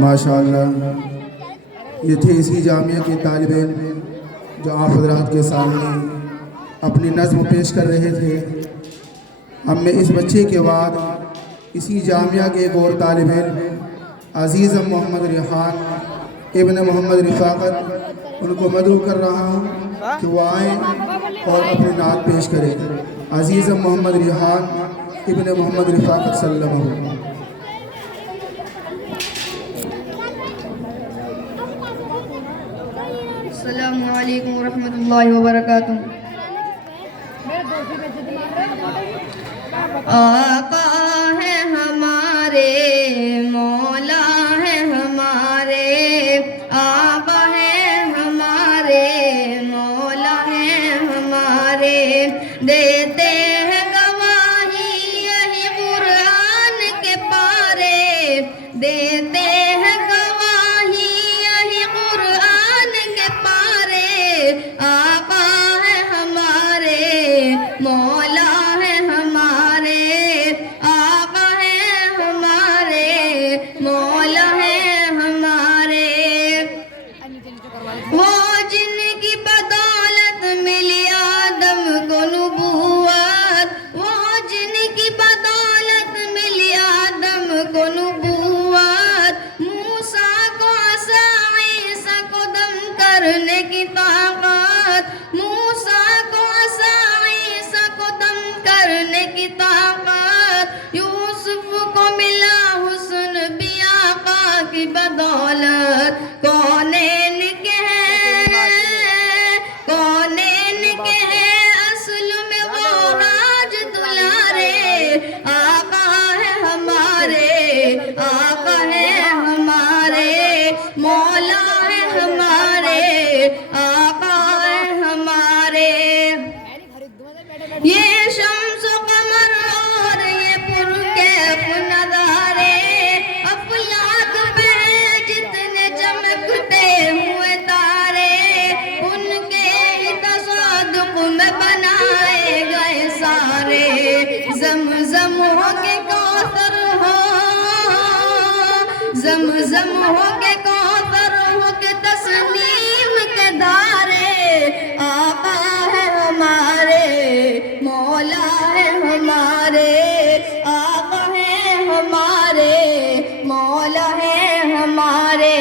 ماشاءاللہ یہ تھے اسی جامعہ کے طالب علم جو آپ حضرات کے سامنے اپنی نظم پیش کر رہے تھے۔ ہم نے اس بچے کے بعد اسی جامعہ کے ایک اور طالب علم عزیز محمد ریحان ابن محمد رفاقت ان کو مدعو کر رہا ہوں کہ وہ آئیں اور اپنی نعت پیش کریں۔ عزیز محمد ریحان ابن محمد رفاقت صلی اللہ علیہ وسلم۔ السلام علیکم ورحمۃ اللہ وبرکاتہ۔ آقا ہے ہمارے، مولا ہے ہمارے، آقا ہے ہمارے، مولا ہے ہمارے، دیتے ہیں گواہی یہی قرآن کے پارے، دیتے ہیں گواہی یہی قرآن کے پارے، آقا ہے ہمارے، مولا ہے ہمارے، آقا ہے ہمارے، مولا ہے ہمارے۔ وہ جن کی بدولت ملی آدم کو نبوت، وہ جن کی بدولت ملی آدم کو نبوت، موسیٰ کو عصا عیسیٰ کو دم کرنے کی طاقت، موسیٰ کو عصا عیسیٰ کو دم کرنے کی طاقت، یوسف کو ملا حسن بھی آقا کی بدولت، کونین کے ہیں، کونین کے ہیں اصل میں وہ راج دلارے، آقا ہے ہمارے، آقا ہے ہمارے، مولا ہے ہمارے، آقا ہے ہمارے۔ یہ شمس و قمر اور یہ پرکیف نظارے، افلاک پہ جتنے چمکتے ہوئے تارے، ان کے ہی تصادق میں بنائے گئے سارے، زمزم ہو کے کوثر ہو، زمزم ہو کے کوثر ہو کے تسنیم کے دھارے، آقا ہے ہمارے، مولا ہے ہمارے، آقا ہے ہمارے، مولا ہے ہمارے،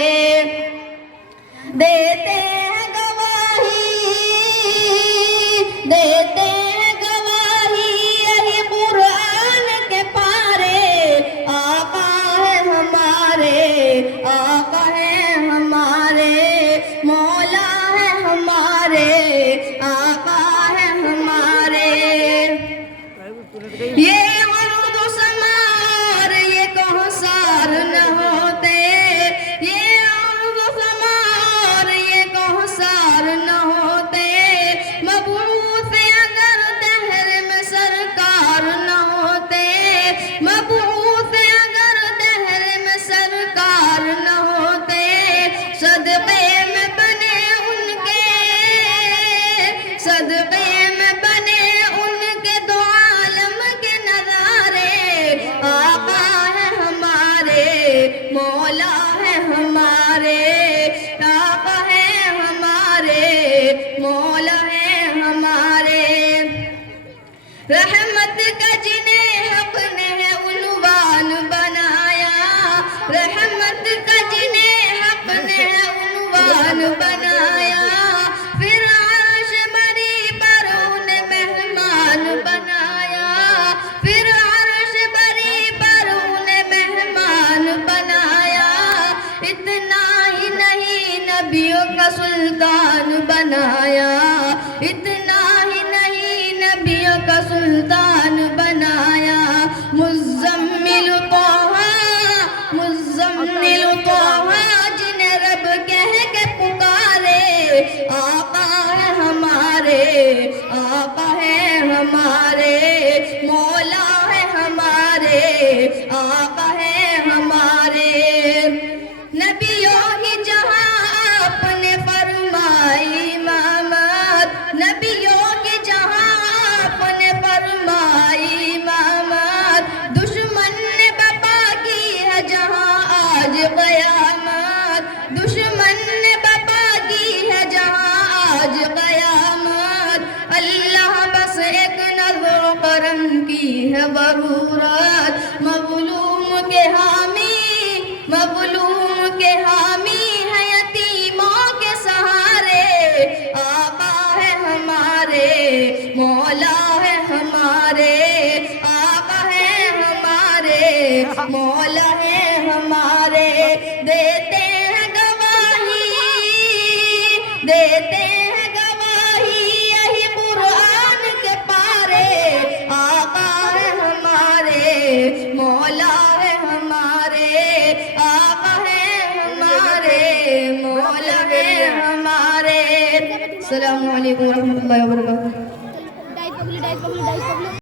دیتے ہیں گواہی، دیتے ہیں گواہی یہی قرآن کے پارے، آقا ہے ہمارے، آقا ہے ہمارے، مولا ہے ہمارے، آقا ہے ہمارے۔ یہ ورد و سما اور یہ کوثر نہ ہوتے، یہ ورد و سما اور یہ کوثر نہ ہوتے، مبعوث اگر دہر میں سرکار نہ ہوتے، مبعوث اگر دہر میں سرکار نہ ہوتے، صدقے میں بنے ان کے، صدقے میں بنے ان کے دو عالم کے نظارے، آقا ہے ہمارے، مولا ہے ہمارے، آقا ہے ہمارے، مولا ہے ہمارے۔ رحمت کا جنہیں حق نے عنوان بنایا، رحمت کا جنہیں حق نے عنوان بنایا، پھر عرش بری پر انہیں مہمان بنایا، پھر عرش بری پر انہیں مہمان بنایا، اتنا ہی نہیں نبیوں کا سلطان بنایا، اتنا ہی نہیں نبیوں کا سلطان بنایا، مزمل طہ، مزمل طہ جنہیں رب کہہ کے پکارے، آقا ہے ہمارے، آقا ہے ہمارے، مولا ہے ہمارے، آقا ہے ہمارے۔ نبیوں کی جہاں آپ نے فرمائی امامت، نبیوں کی جہاں آپ نے فرمائی امامت، دشمن نے بپا کی ہے جہاں آج قیامت، ضرورت مظلوم کے حامی ہے یتیموں کے سہارے آقا ہے ہمارے مولا ہے ہمارے آقا ہے ہمارے مولا ہے ہمارے دیتے ہیں گواہی یہی قرآن کے پارے آقا ہے ہمارے مولا ہے ہمارے آقا ہے ہمارے مولا ہے ہمارے. السلام علیکم ورحمۃ اللہ وبرکاتہ.